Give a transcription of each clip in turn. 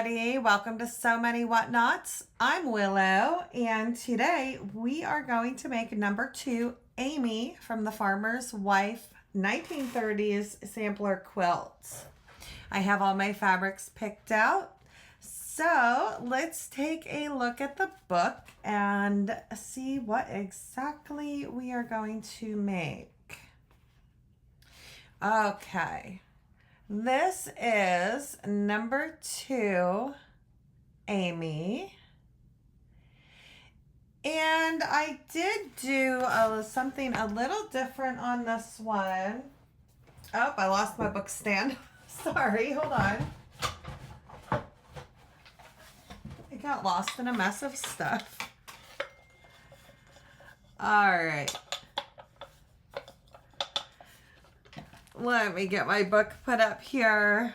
everybody. Welcome to So Many Whatnots. I'm Willow, and today we are going to make number 2, Aimee from the Farmer's Wife 1930s Sampler Quilt. I have all my fabrics picked out. So let's take a look at the book and see what exactly we are going to make. Okay. This is number 2, Aimee. And I did do something a little different on this one. Oh, I lost my book stand. Sorry, hold on. It got lost in a mess of stuff. All right. Let me get my book put up here.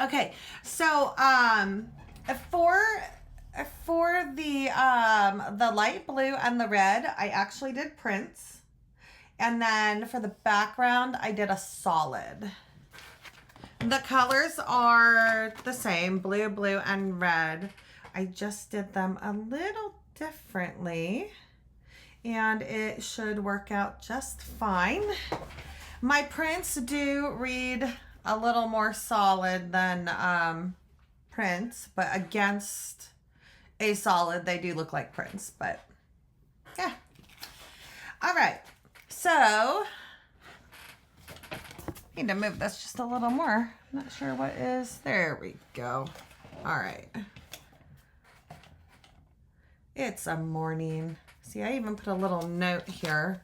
Okay, so for the light blue and the red, I actually did prints, and then for the background, I did a solid. The colors are the same, blue, blue, and red. I just did them a little differently, and it should work out just fine. My prints do read a little more solid than prints, but against a solid, they do look like prints, but yeah. All right, so need to move this just a little more. I'm not sure what is. There we go. All right. It's a morning. See, I even put a little note here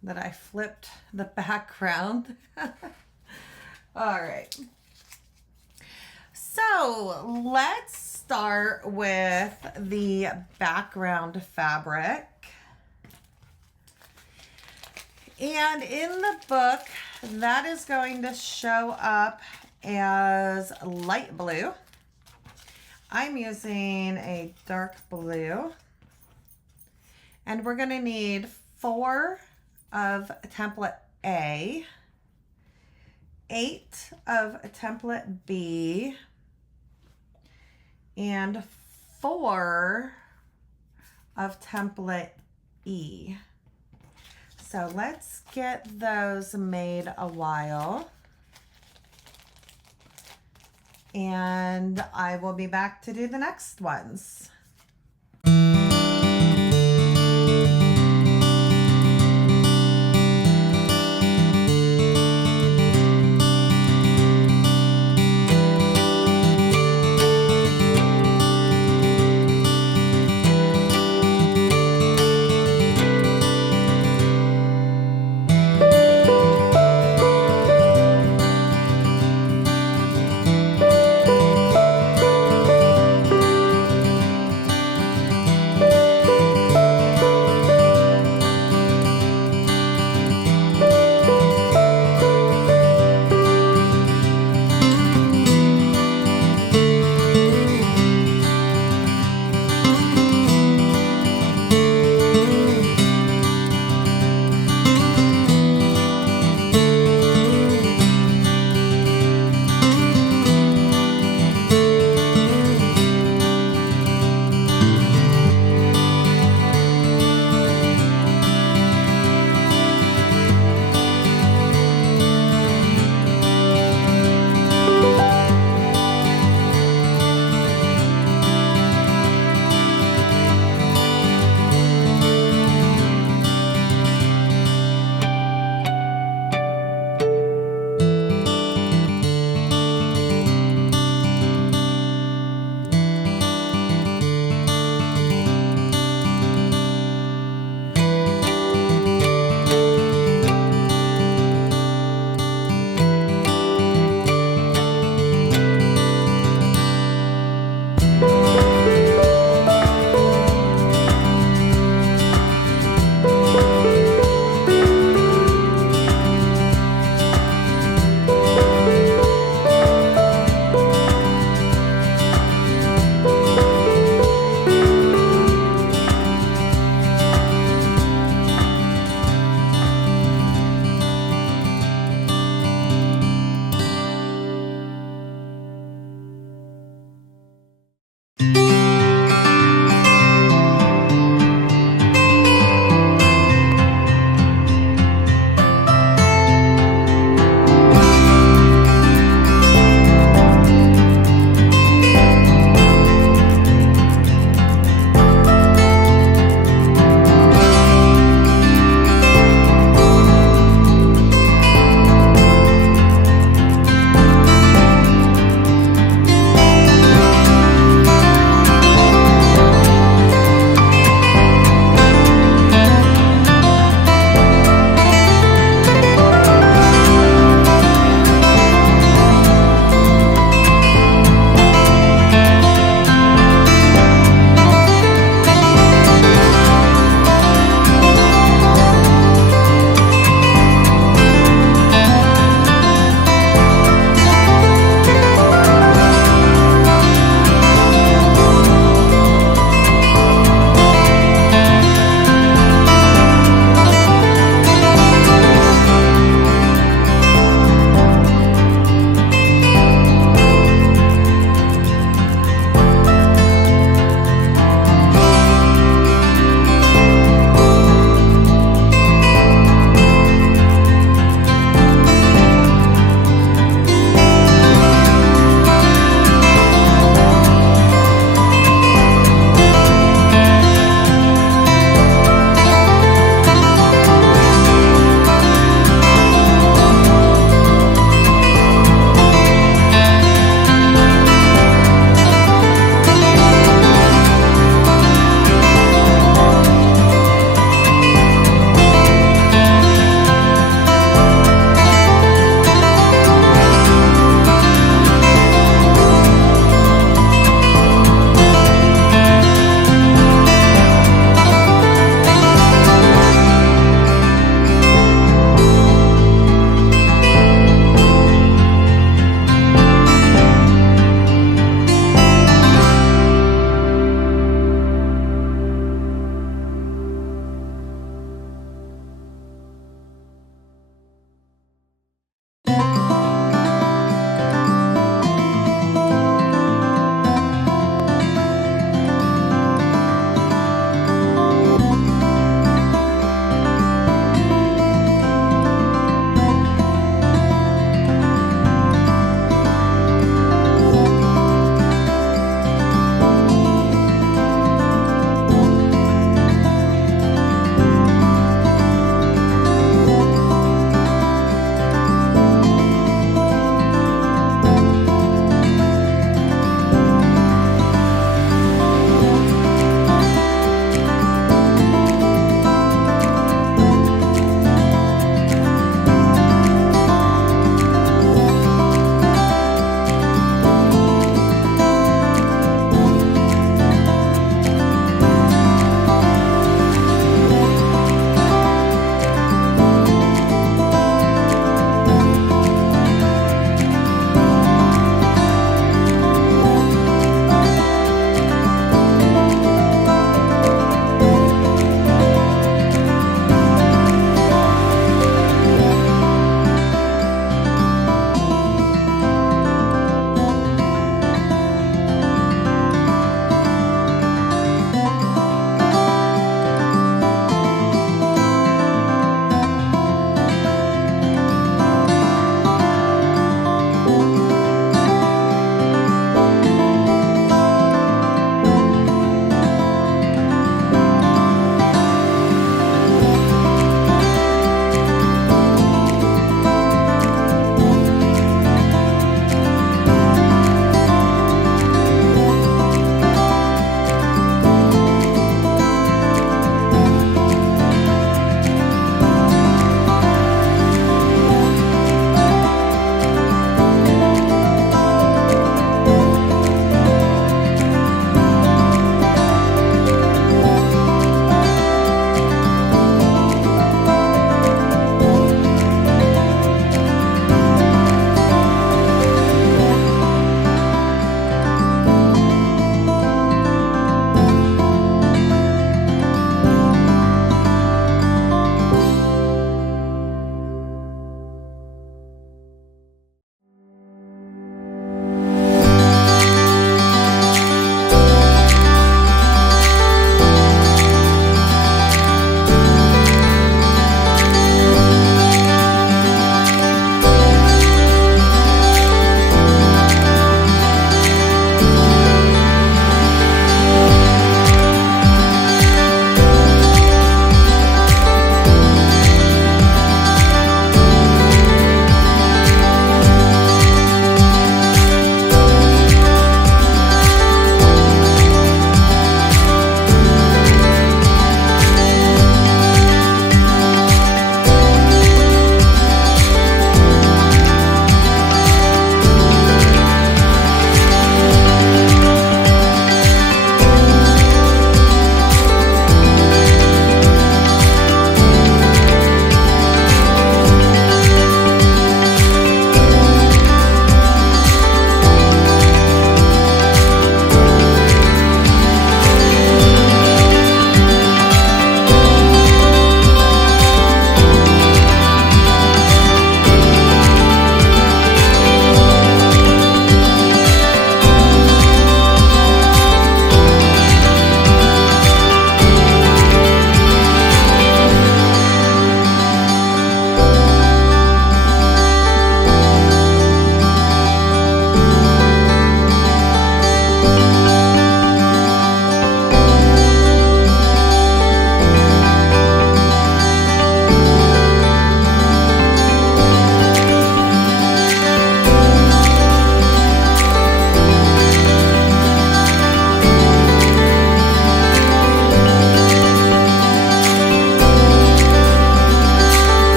that I flipped the background. All right. So let's start with the background fabric. And in the book, that is going to show up as light blue. I'm using a dark blue. And we're going to need 4 of template A, 8 of template B, and 4 of template E. So let's get those made a while, and I will be back to do the next ones.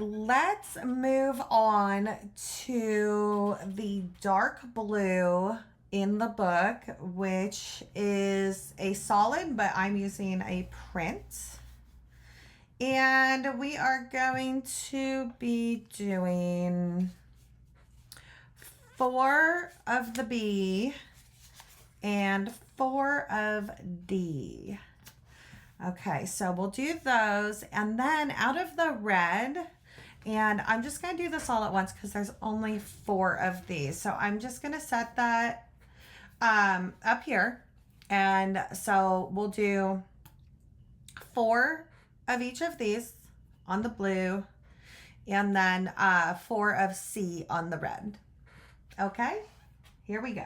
let's move on to the dark blue in the book, which is a solid, but I'm using a print. And we are going to be doing 4 of the B and 4 of D. Okay, so we'll do those, and then out of the red, and I'm just going to do this all at once because there's only 4 of these. So I'm just going to set that up here, and so we'll do 4 of each of these on the blue, and then 4 of C on the red. Okay, here we go.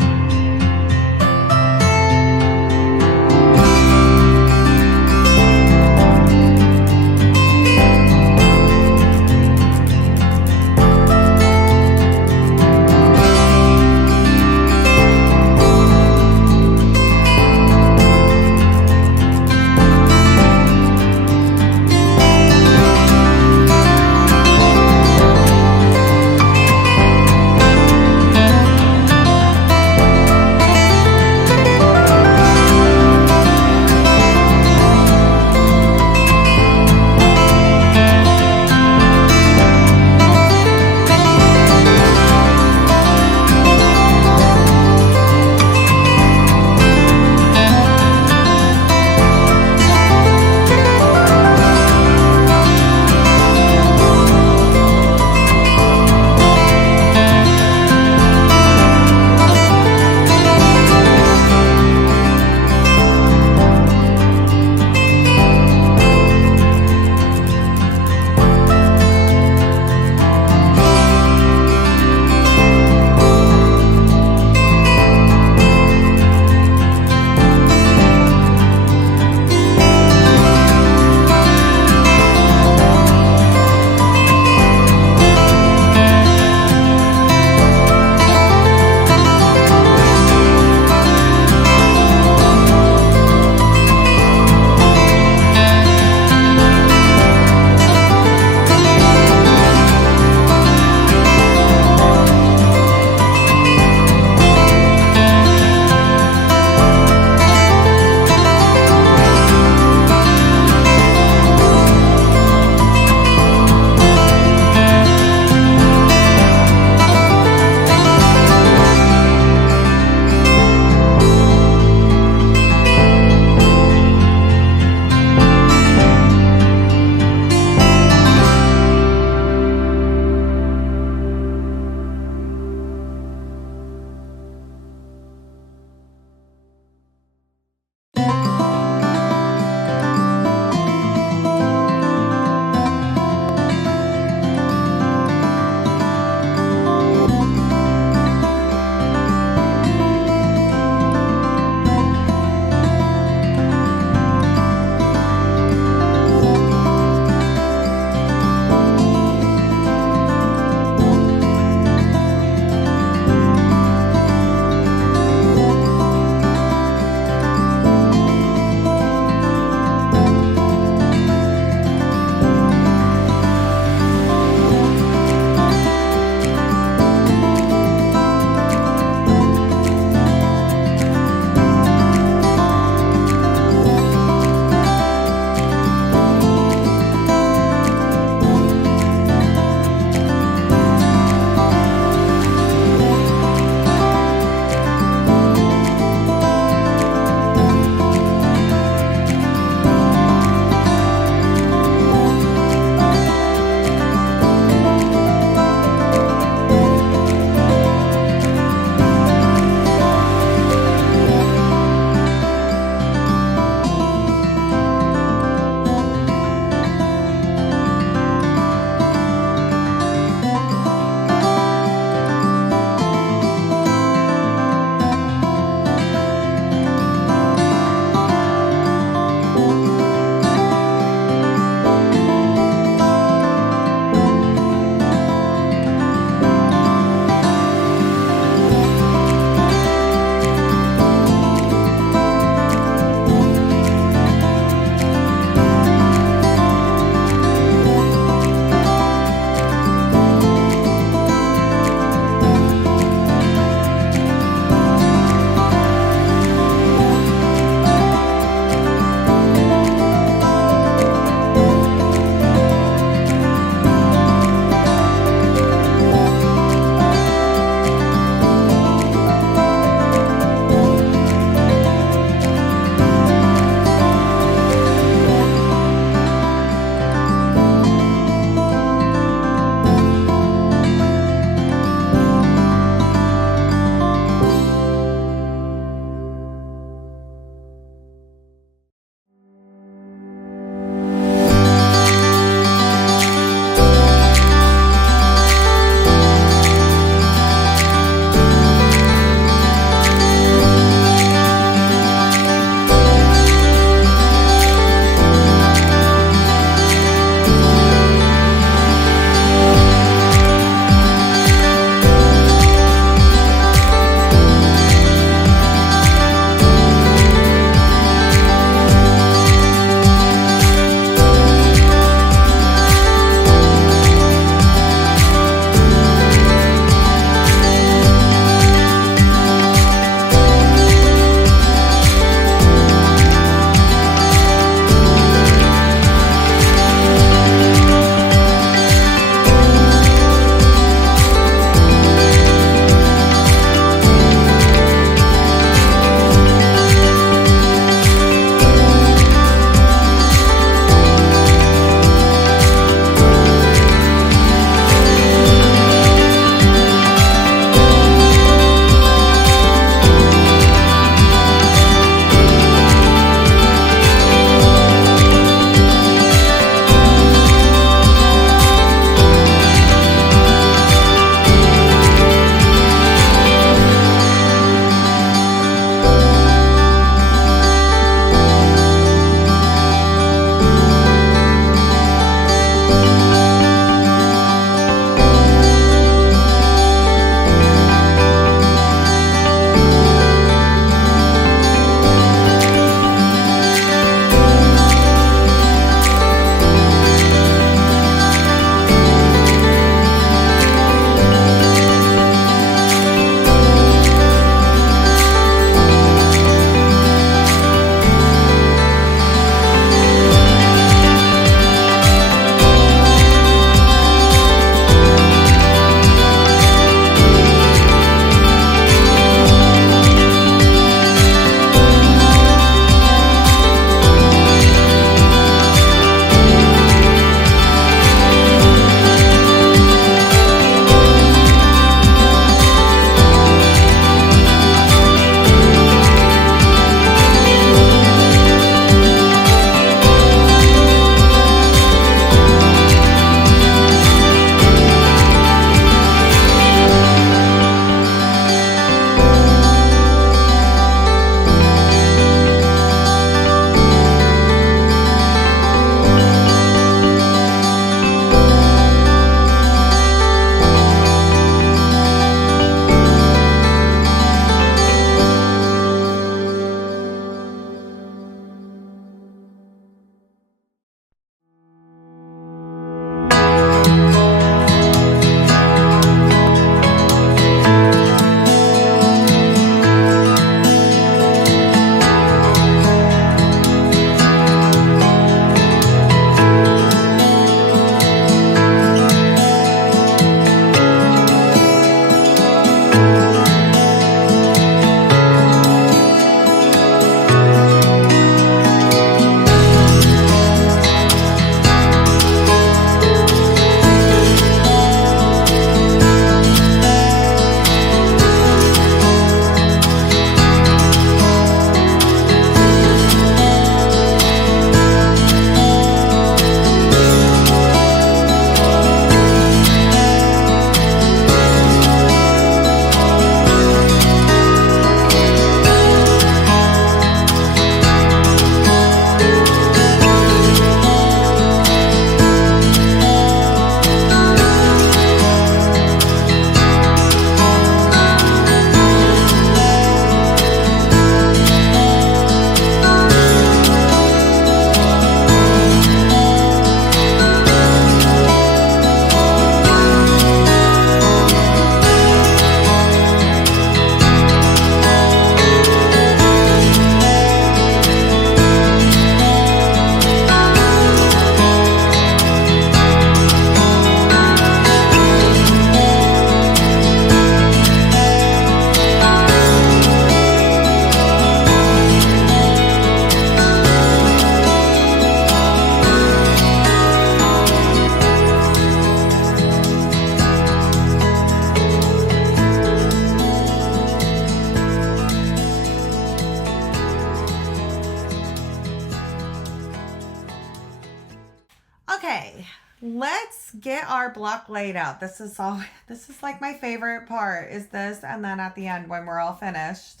Okay, let's get our block laid out. This is like my favorite part, is this, and then at the end when we're all finished.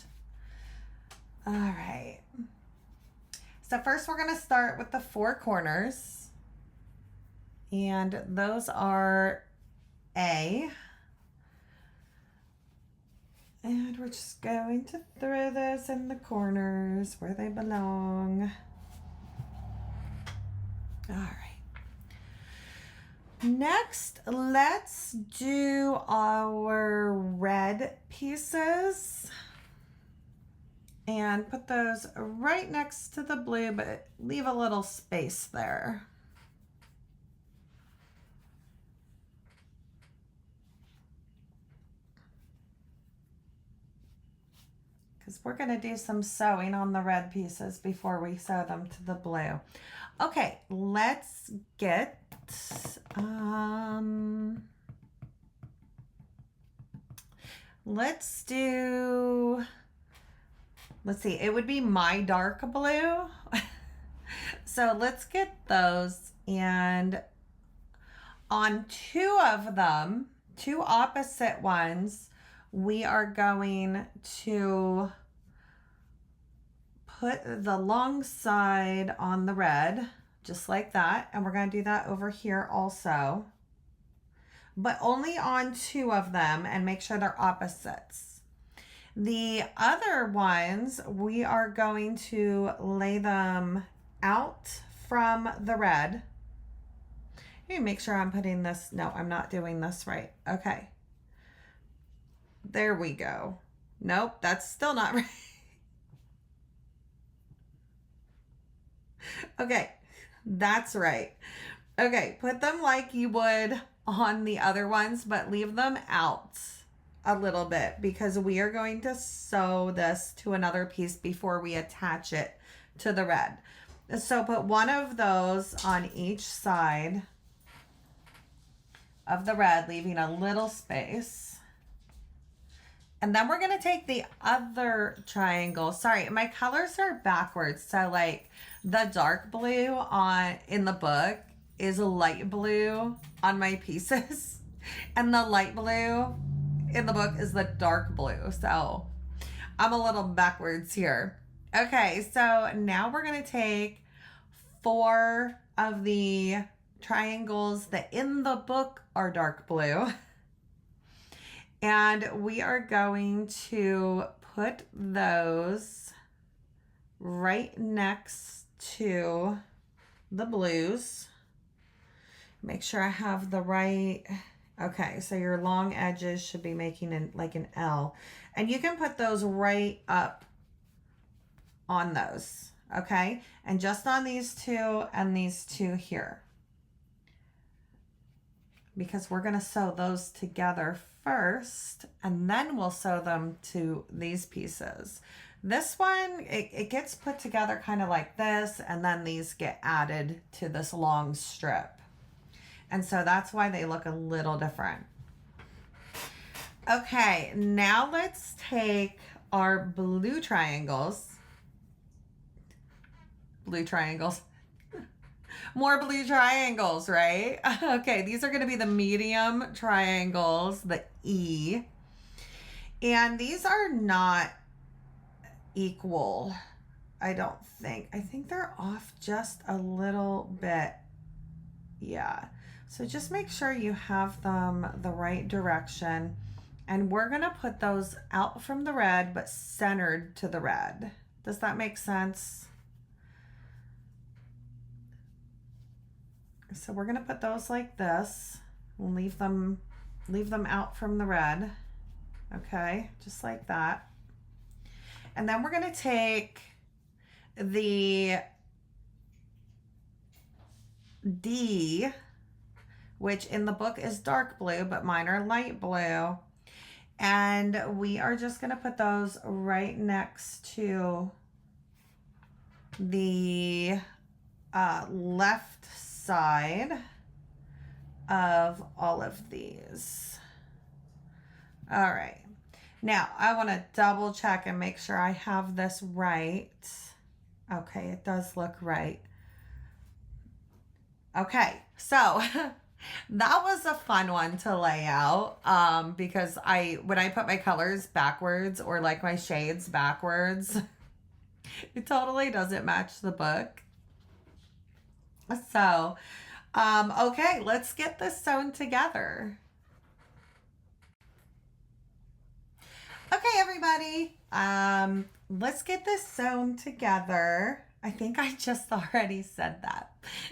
All right. So first we're going to start with the 4 corners. And those are A. And we're just going to throw those in the corners where they belong. All right. Next, let's do our red pieces and put those right next to the blue, but leave a little space there. Because we're going to do some sewing on the red pieces before we sew them to the blue. Okay, let's get let's see, it would be my dark blue. So let's get those, and on 2 of them, 2 opposite ones, we are going to put the long side on the red, just like that. And we're going to do that over here also, but only on 2 of them, and make sure they're opposites. The other ones, we are going to lay them out from the red. Let me make sure I'm putting this. No, I'm not doing this right. Okay. There we go. Nope, that's still not right. Okay, that's right. Okay, put them like you would on the other ones, but leave them out a little bit because we are going to sew this to another piece before we attach it to the red. So put one of those on each side of the red, leaving a little space. And then we're going to take the other triangle. Sorry, my colors are backwards. So like the dark blue in the book is a light blue on my pieces. And the light blue in the book is the dark blue. So I'm a little backwards here. Okay, so now we're going to take 4 of the triangles that in the book are dark blue. And we are going to put those right next to the blues. Make sure I have the right, okay, so your long edges should be making like an L. And you can put those right up on those, okay? And just on these 2 and these 2 here. Because we're going to sew those together first, and then we'll sew them to these pieces. This one, it gets put together kind of like this, and then these get added to this long strip. And so that's why they look a little different. Okay, now let's take our blue triangles. Blue triangles. More blue triangles, right? Okay, these are going to be the medium triangles, the E. And these are not equal, I don't think. I think they're off just a little bit. Yeah. So just make sure you have them the right direction. And we're going to put those out from the red, but centered to the red. Does that make sense? So we're going to put those like this. We'll leave them out from the red. Okay, just like that. And then we're going to take the D, which in the book is dark blue, but mine are light blue. And we are just going to put those right next to the left side of all of these. All right. Now I want to double check and make sure I have this right. Okay, it does look right. Okay, so that was a fun one to lay out because when I put my colors backwards or like my shades backwards, it totally doesn't match the book. So, okay, let's get this sewn together. Okay, everybody, let's get this sewn together. I think I just already said that,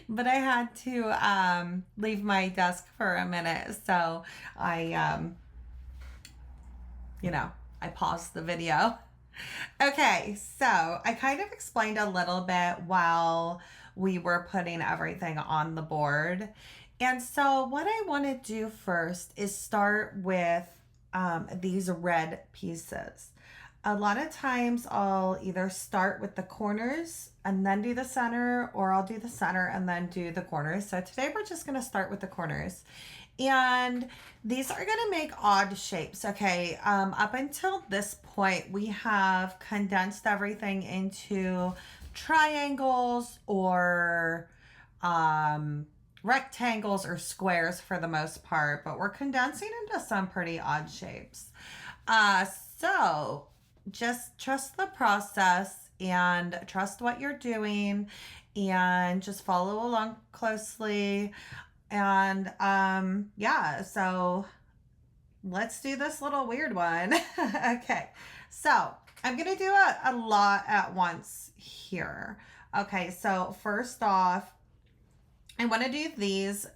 but I had to leave my desk for a minute, so I I paused the video. Okay, so I kind of explained a little bit while we were putting everything on the board. And so what I want to do first is start with these red pieces. A lot of times I'll either start with the corners and then do the center, or I'll do the center and then do the corners. So today we're just going to start with the corners. And these are going to make odd shapes, okay? Up until this point, we have condensed everything into triangles or rectangles or squares for the most part, but we're condensing into some pretty odd shapes. So just trust the process and trust what you're doing and just follow along closely. And yeah, so let's do this little weird one. Okay, so I'm gonna do a lot at once here. Okay, so first off, I want to do these.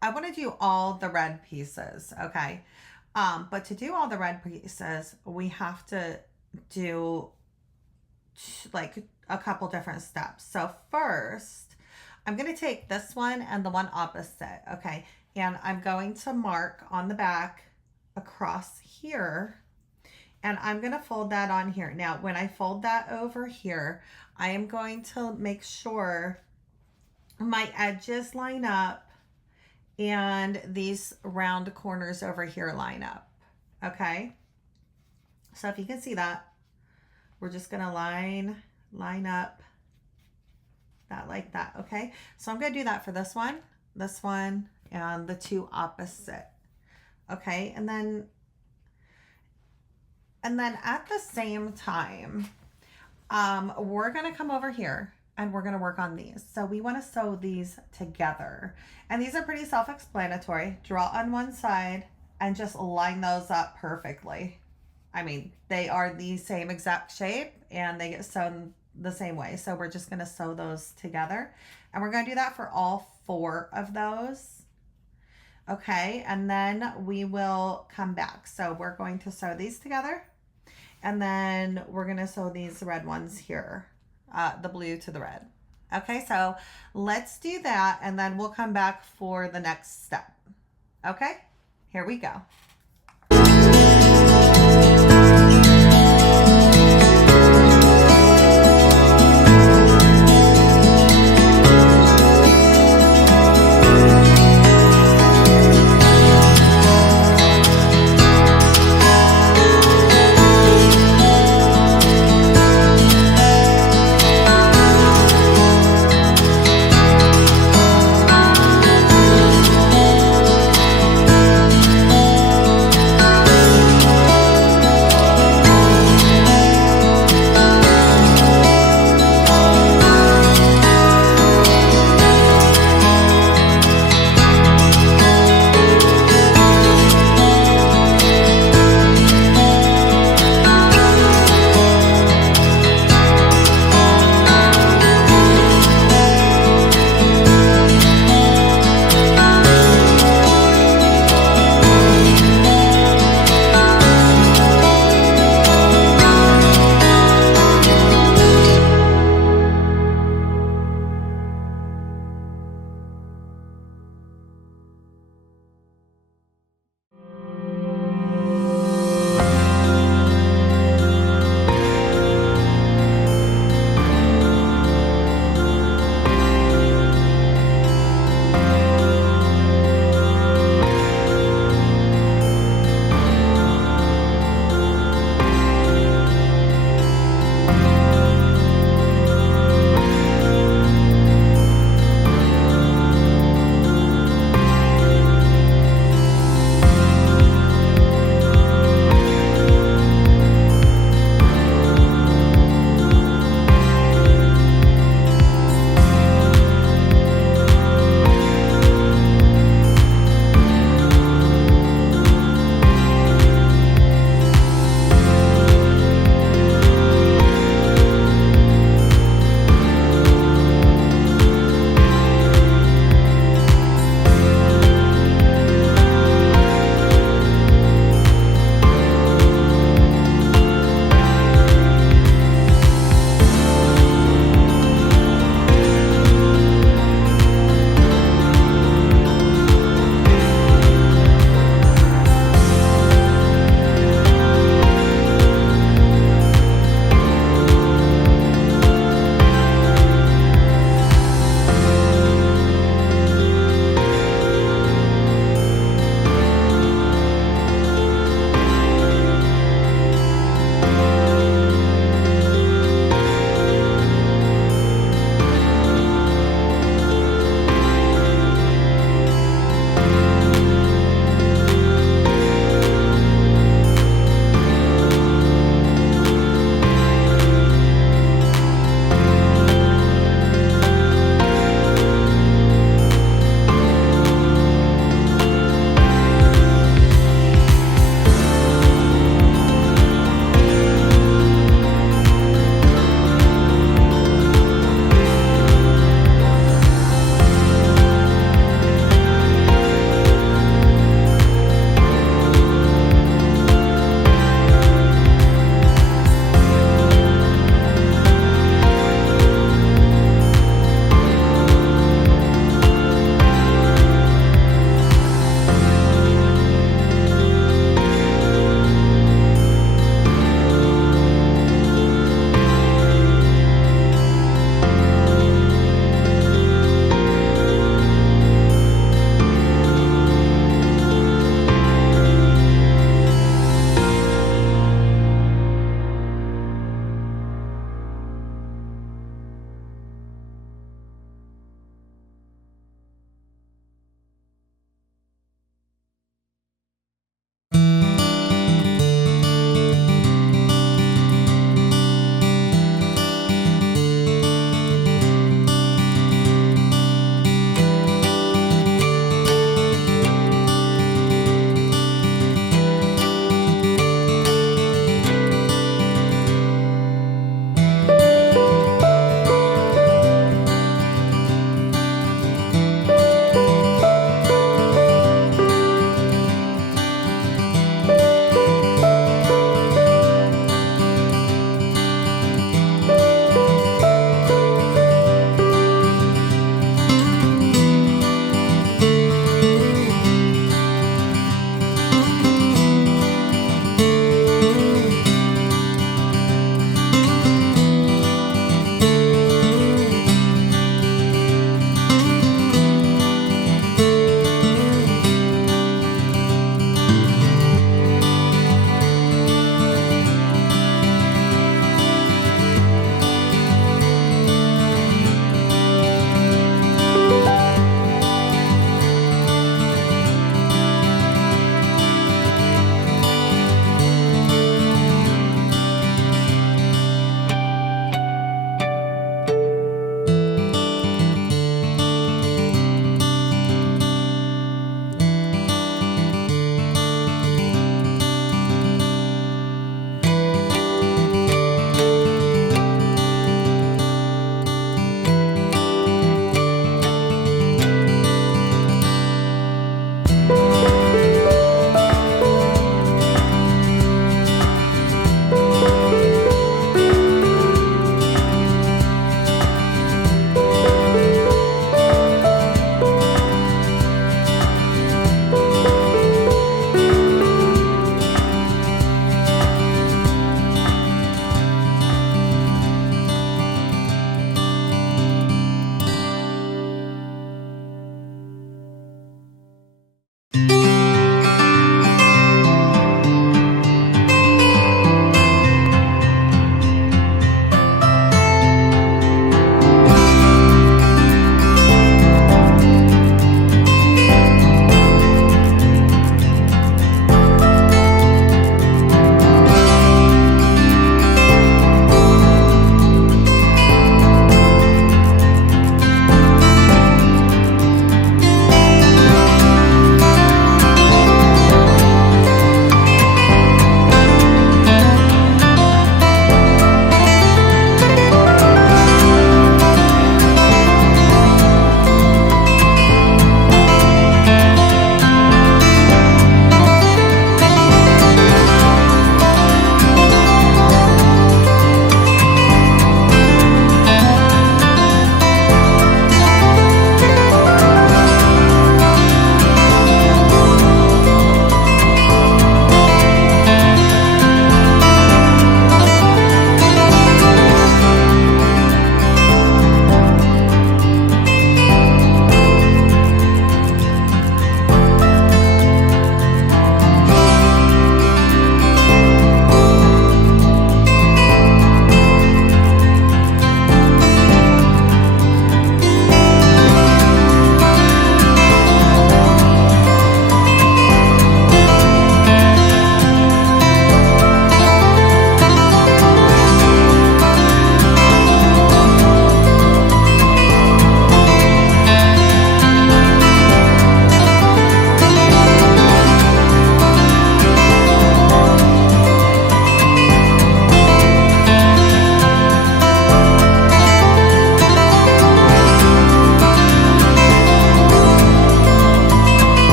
I want to do all the red pieces, okay? But to do all the red pieces, we have to do like a couple different steps. So first, I'm going to take this one and the one opposite, okay? And I'm going to mark on the back across here, and I'm going to fold that on here. Now, when I fold that over here, I am going to make sure my edges line up and these round corners over here line up, okay? So if you can see that, we're just going to line up that like that, okay? So I'm going to do that for this one, and the two opposite, okay? And then at the same time, we're going to come over here and we're going to work on these. So we want to sew these together, and these are pretty self-explanatory. Draw on one side and just line those up perfectly. I mean, they are the same exact shape and they get sewn the same way. So we're just going to sew those together, and we're going to do that for all 4 of those. Okay, and then we will come back. So we're going to sew these together, and then we're going to sew these red ones here, the blue to the red. Okay, so let's do that, and then we'll come back for the next step. Okay, here we go.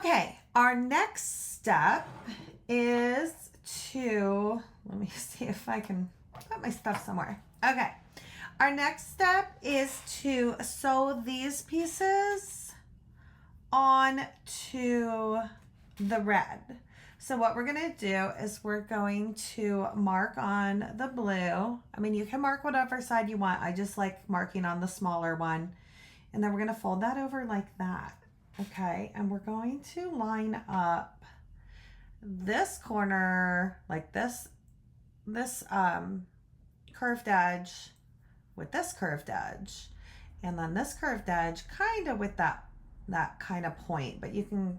Okay, our next step is to, let me see if I can put my stuff somewhere. Okay, our next step is to sew these pieces onto the red. So what we're gonna do is we're going to mark on the blue. I mean, you can mark whatever side you want. I just like marking on the smaller one. And then we're gonna fold that over like that. Okay, and we're going to line up this corner like this curved edge with this curved edge, and then this curved edge kind of with that kind of point, but you can,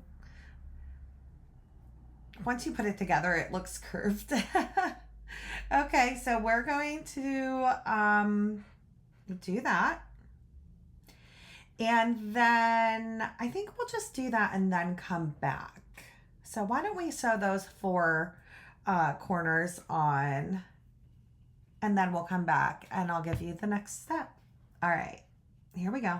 once you put it together, it looks curved. Okay, so we're going to do that. And then I think we'll just do that and then come back. So why don't we sew those 4 corners on, and then we'll come back and I'll give you the next step. All right, here we go.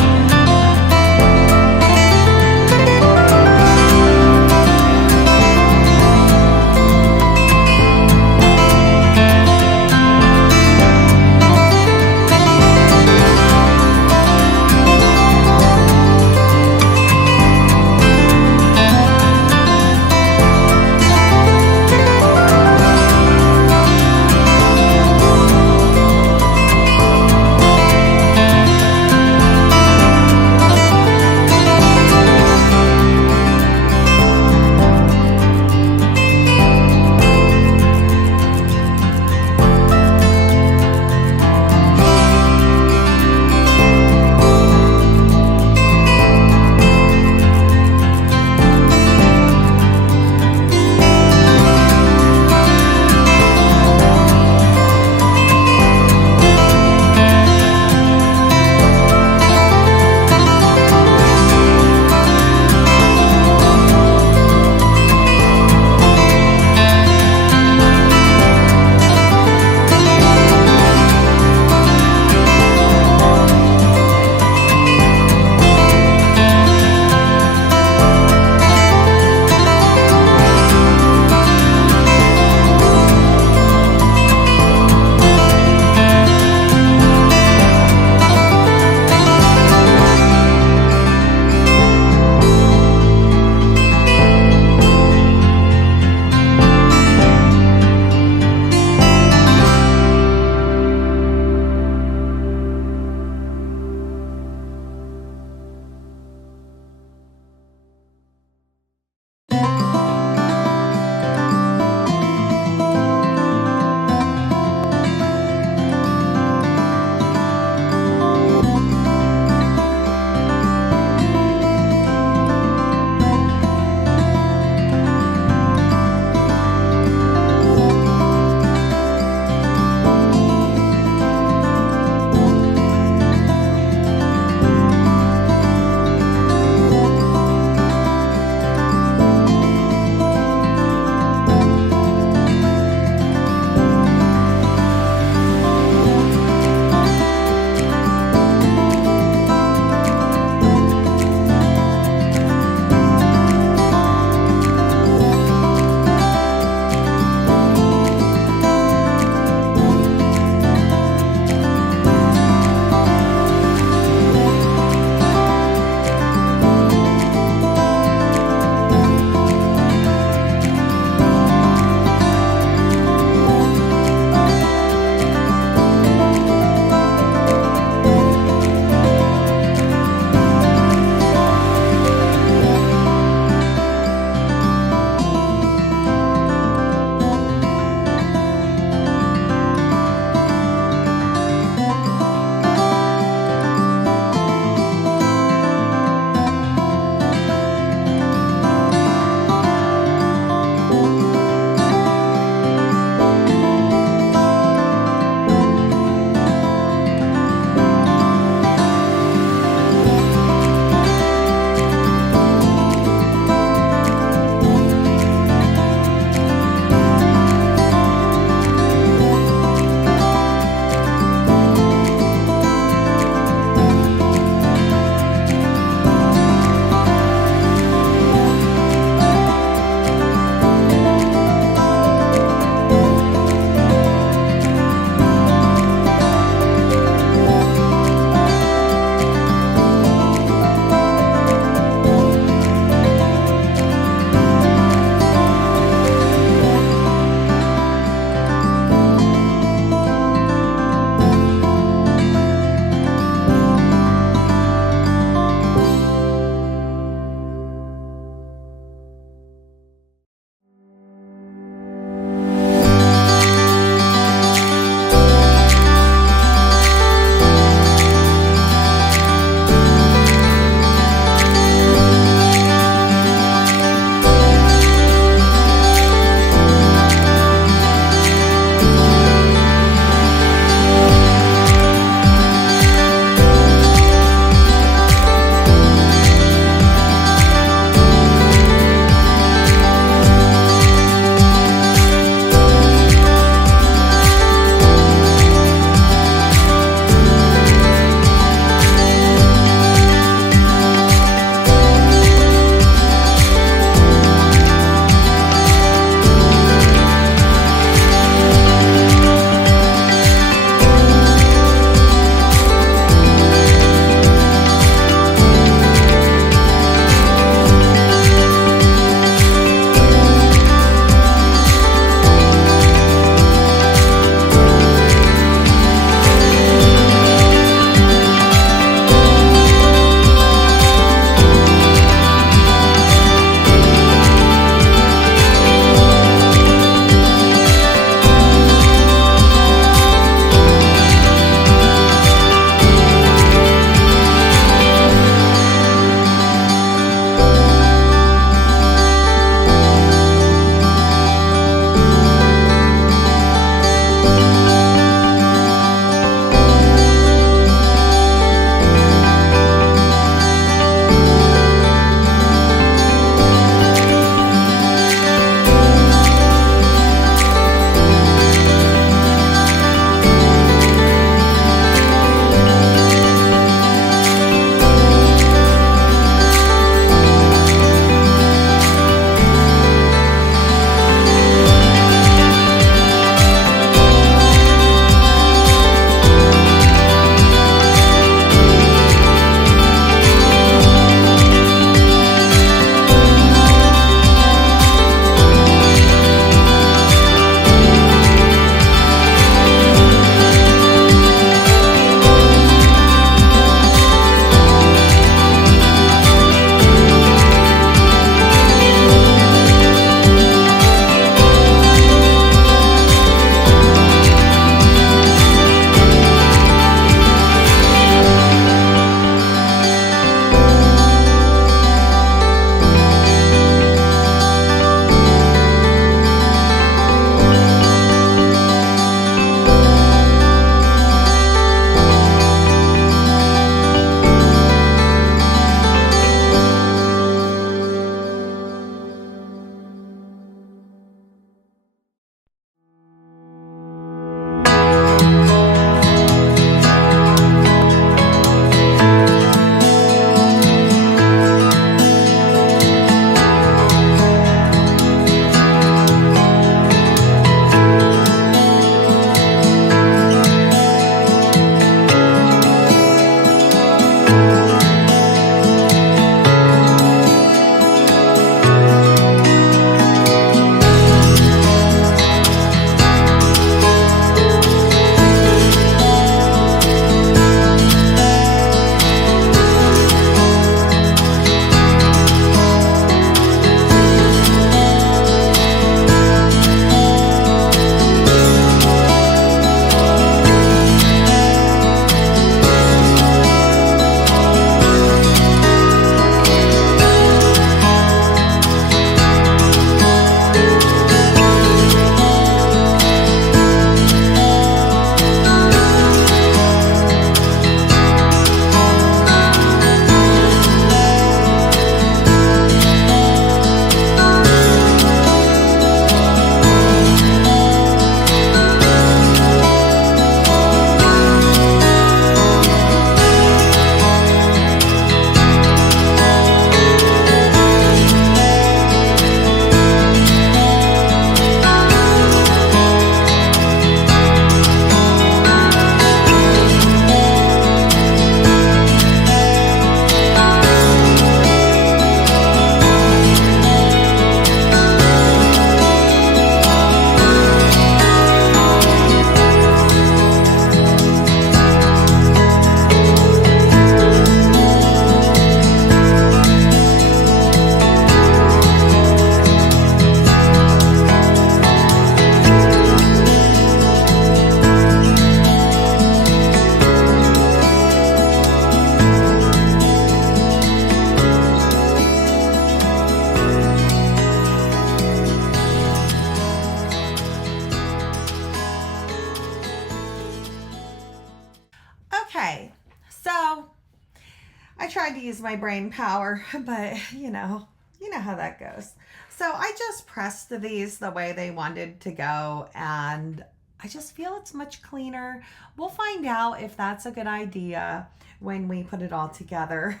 I tried to use my brain power, but you know how that goes. So I just pressed these the way they wanted to go, and I just feel it's much cleaner. We'll find out if that's a good idea when we put it all together.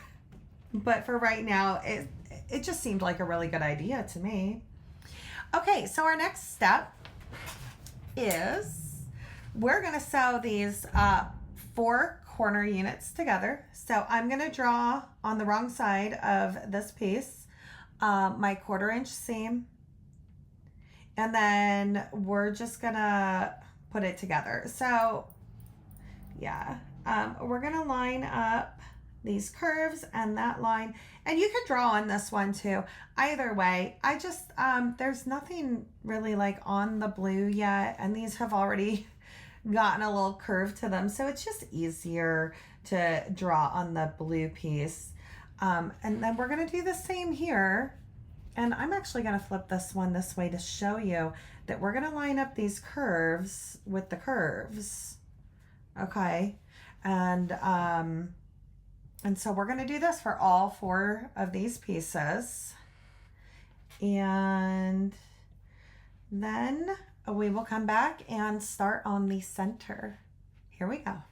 But for right now, it just seemed like a really good idea to me. Okay, so our next step is we're going to sew these 4 corner units together. So I'm going to draw on the wrong side of this piece my 1/4 inch seam, and then we're just going to put it together. So yeah, we're going to line up these curves and that line, and you could draw on this one too. Either way, I just there's nothing really like on the blue yet, and these have already gotten a little curve to them, so it's just easier to draw on the blue piece. And then we're going to do the same here, and I'm actually going to flip this one this way to show you that we're going to line up these curves with the curves. Okay, and so we're going to do this for all 4 of these pieces. And then we will come back and start on the center. Here we go.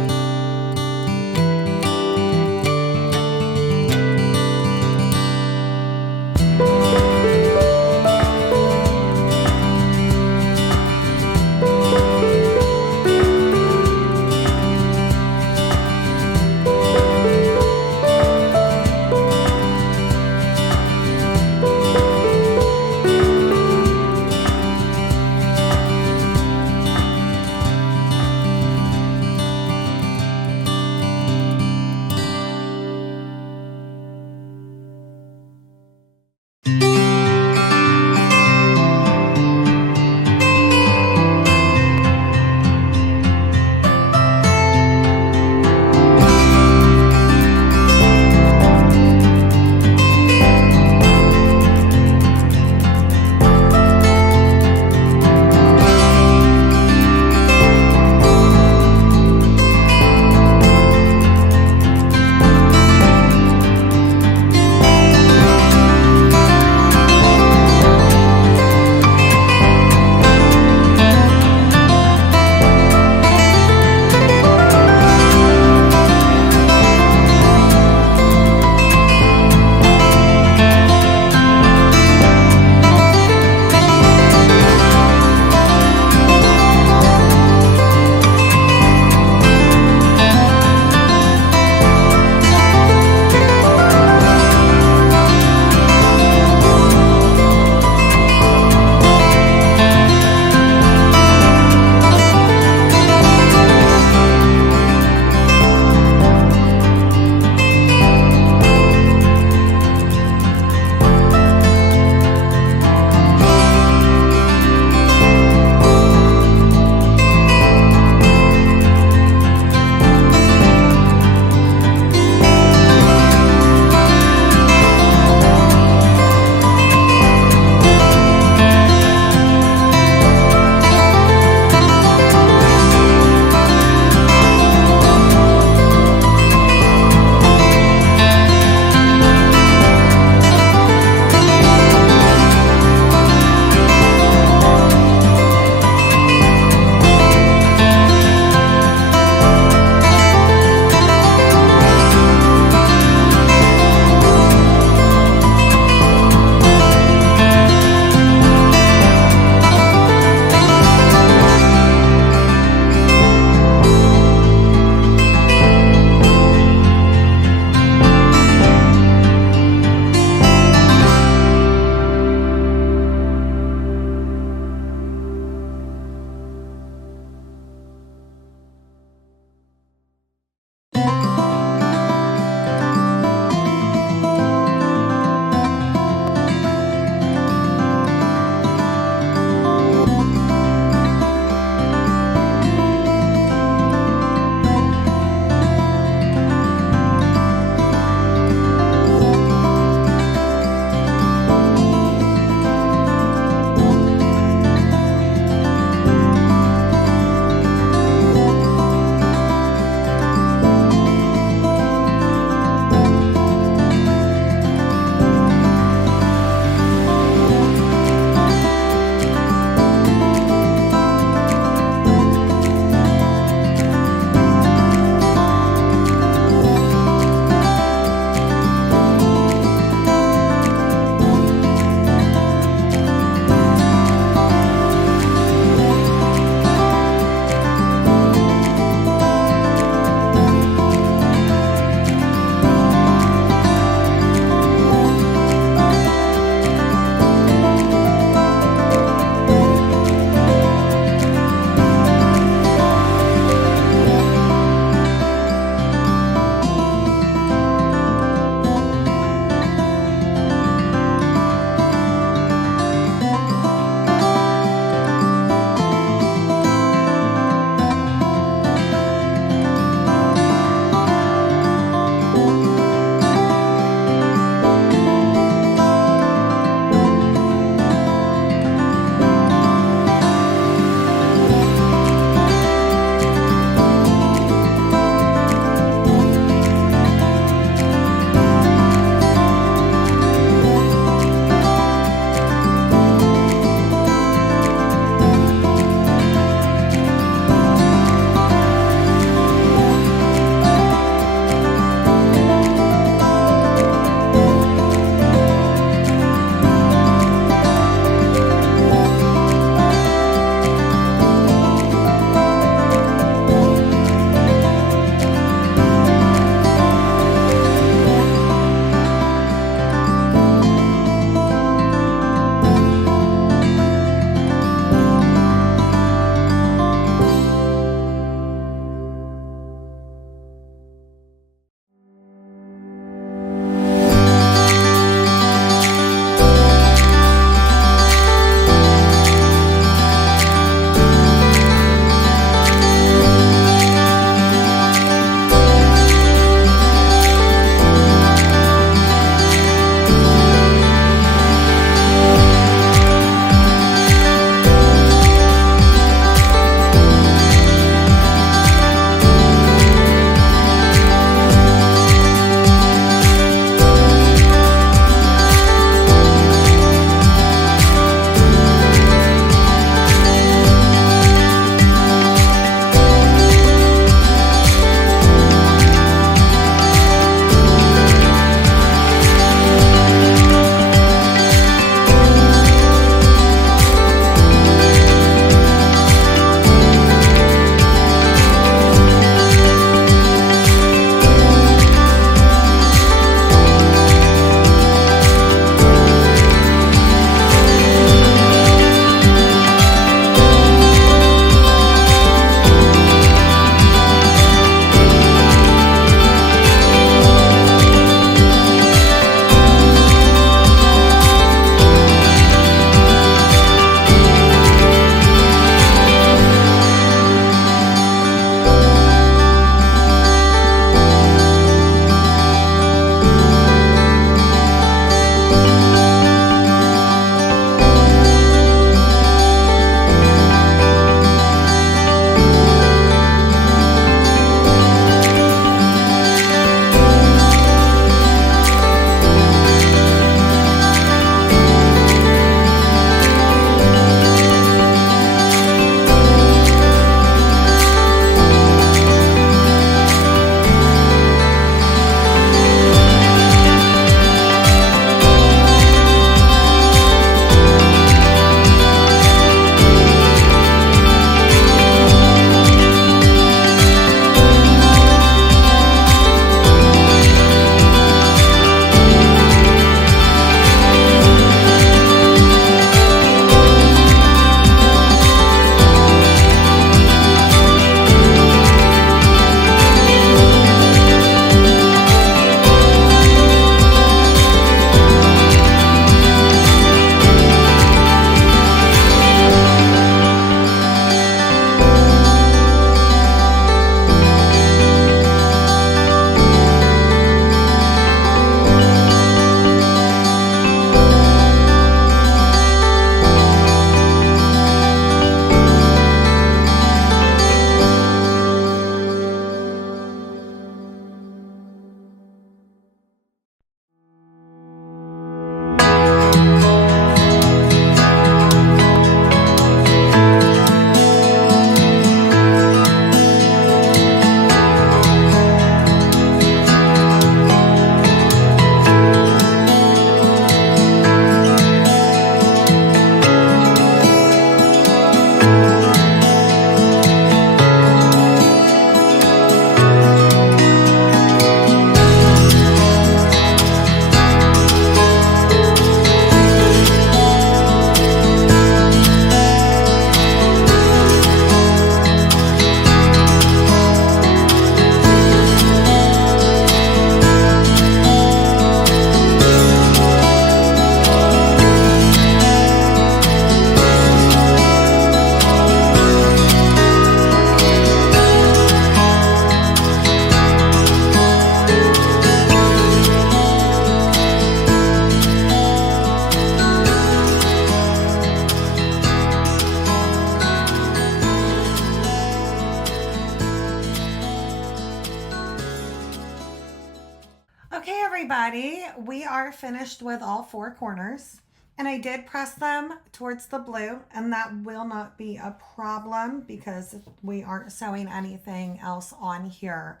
Okay, everybody, we are finished with all 4 corners. And I did press them towards the blue, and that will not be a problem because we aren't sewing anything else on here.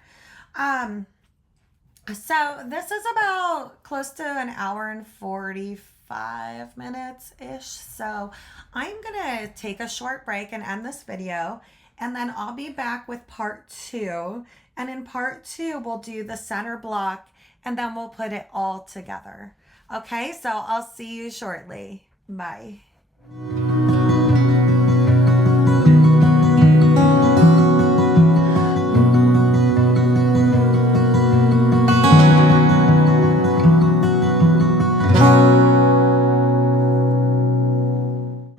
So this is about close to an hour and 45 minutes-ish. So I'm gonna take a short break and end this video, and then I'll be back with part 2. And in part 2, we'll do the center block, and then we'll put it all together. Okay, so I'll see you shortly. Bye.